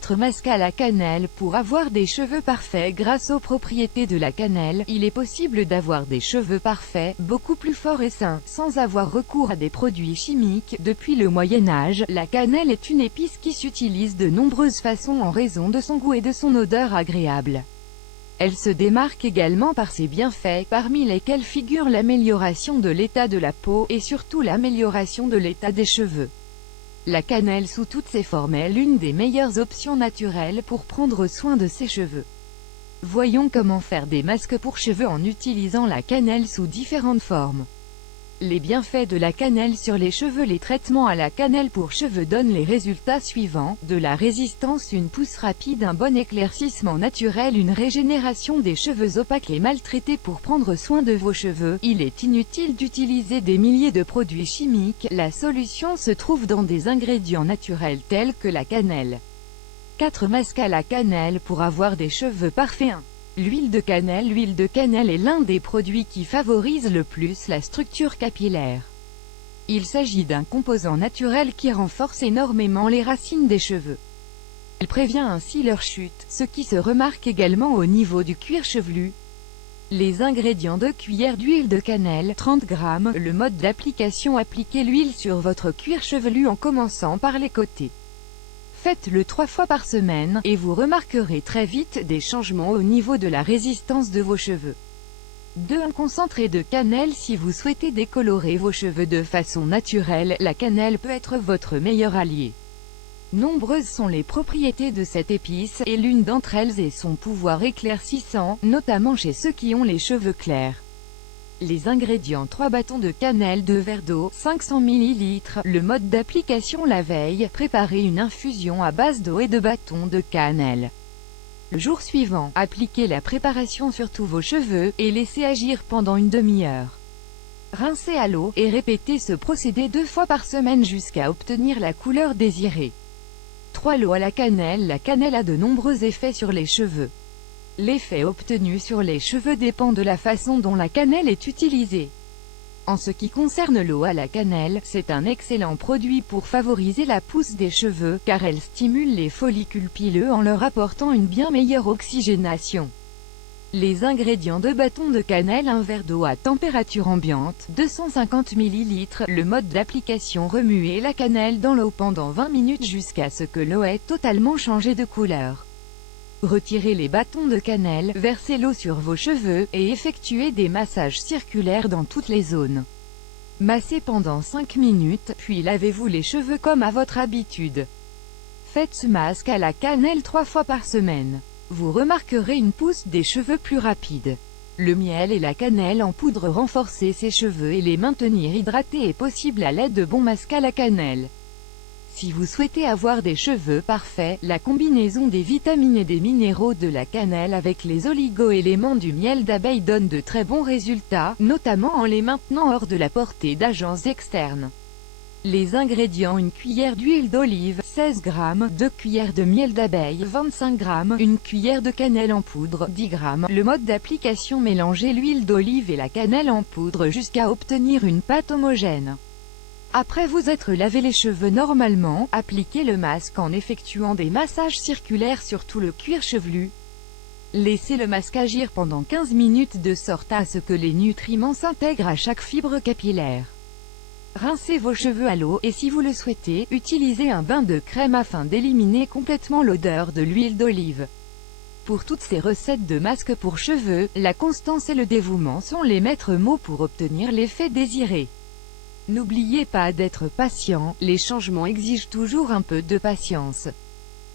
4 masques à la cannelle. Pour avoir des cheveux parfaits grâce aux propriétés de la cannelle, il est possible d'avoir des cheveux parfaits, beaucoup plus forts et sains, sans avoir recours à des produits chimiques. Depuis le Moyen-Âge, la cannelle est une épice qui s'utilise de nombreuses façons en raison de son goût et de son odeur agréable. Elle se démarque également par ses bienfaits, parmi lesquels figurent l'amélioration de l'état de la peau, et surtout l'amélioration de l'état des cheveux. La cannelle sous toutes ses formes est l'une des meilleures options naturelles pour prendre soin de ses cheveux. Voyons comment faire des masques pour cheveux en utilisant la cannelle sous différentes formes. Les bienfaits de la cannelle sur les cheveux. Les traitements à la cannelle pour cheveux donnent les résultats suivants: de la résistance, une pousse rapide, un bon éclaircissement naturel, une régénération des cheveux opaques et maltraités. Pour prendre soin de vos cheveux, il est inutile d'utiliser des milliers de produits chimiques, la solution se trouve dans des ingrédients naturels tels que la cannelle. 4 masques à la cannelle pour avoir des cheveux parfaits. 1. L'huile de cannelle. L'huile de cannelle est l'un des produits qui favorise le plus la structure capillaire. Il s'agit d'un composant naturel qui renforce énormément les racines des cheveux. Il prévient ainsi leur chute, ce qui se remarque également au niveau du cuir chevelu. Les ingrédients: 2 cuillères d'huile de cannelle, 30 g. Le mode d'application: appliquez l'huile sur votre cuir chevelu en commençant par les côtés. Faites-le 3 fois par semaine, et vous remarquerez très vite des changements au niveau de la résistance de vos cheveux. 2. Un concentré de cannelle. Si vous souhaitez décolorer vos cheveux de façon naturelle, la cannelle peut être votre meilleur allié. Nombreuses sont les propriétés de cette épice, et l'une d'entre elles est son pouvoir éclaircissant, notamment chez ceux qui ont les cheveux clairs. Les ingrédients: 3 bâtons de cannelle, 2 verres d'eau, 500 ml. Le mode d'application: la veille, préparez une infusion à base d'eau et de bâtons de cannelle. Le jour suivant, appliquez la préparation sur tous vos cheveux, et laissez agir pendant une demi-heure. Rincez à l'eau, et répétez ce procédé 2 fois par semaine jusqu'à obtenir la couleur désirée. 3. L'eau à la cannelle. La cannelle a de nombreux effets sur les cheveux. L'effet obtenu sur les cheveux dépend de la façon dont la cannelle est utilisée. En ce qui concerne l'eau à la cannelle, c'est un excellent produit pour favoriser la pousse des cheveux, car elle stimule les follicules pileux en leur apportant une bien meilleure oxygénation. Les ingrédients: 2 bâtons de cannelle, 1 verre d'eau à température ambiante, 250 ml. Le mode d'application: remuez la cannelle dans l'eau pendant 20 minutes jusqu'à ce que l'eau ait totalement changé de couleur. Retirez les bâtons de cannelle, versez l'eau sur vos cheveux, et effectuez des massages circulaires dans toutes les zones. Massez pendant 5 minutes, puis lavez-vous les cheveux comme à votre habitude. Faites ce masque à la cannelle 3 fois par semaine. Vous remarquerez une pousse des cheveux plus rapide. Le miel et la cannelle en poudre. Renforcer ses cheveux et les maintenir hydratés est possible à l'aide de bons masques à la cannelle. Si vous souhaitez avoir des cheveux parfaits, la combinaison des vitamines et des minéraux de la cannelle avec les oligo-éléments du miel d'abeille donne de très bons résultats, notamment en les maintenant hors de la portée d'agents externes. Les ingrédients: 1 cuillère d'huile d'olive, 16 g, 2 cuillères de miel d'abeille, 25 g, 1 cuillère de cannelle en poudre, 10 g. Le mode d'application: mélangez l'huile d'olive et la cannelle en poudre jusqu'à obtenir une pâte homogène. Après vous être lavé les cheveux normalement, appliquez le masque en effectuant des massages circulaires sur tout le cuir chevelu. Laissez le masque agir pendant 15 minutes de sorte à ce que les nutriments s'intègrent à chaque fibre capillaire. Rincez vos cheveux à l'eau, et si vous le souhaitez, utilisez un bain de crème afin d'éliminer complètement l'odeur de l'huile d'olive. Pour toutes ces recettes de masques pour cheveux, la constance et le dévouement sont les maîtres mots pour obtenir l'effet désiré. N'oubliez pas d'être patient, les changements exigent toujours un peu de patience.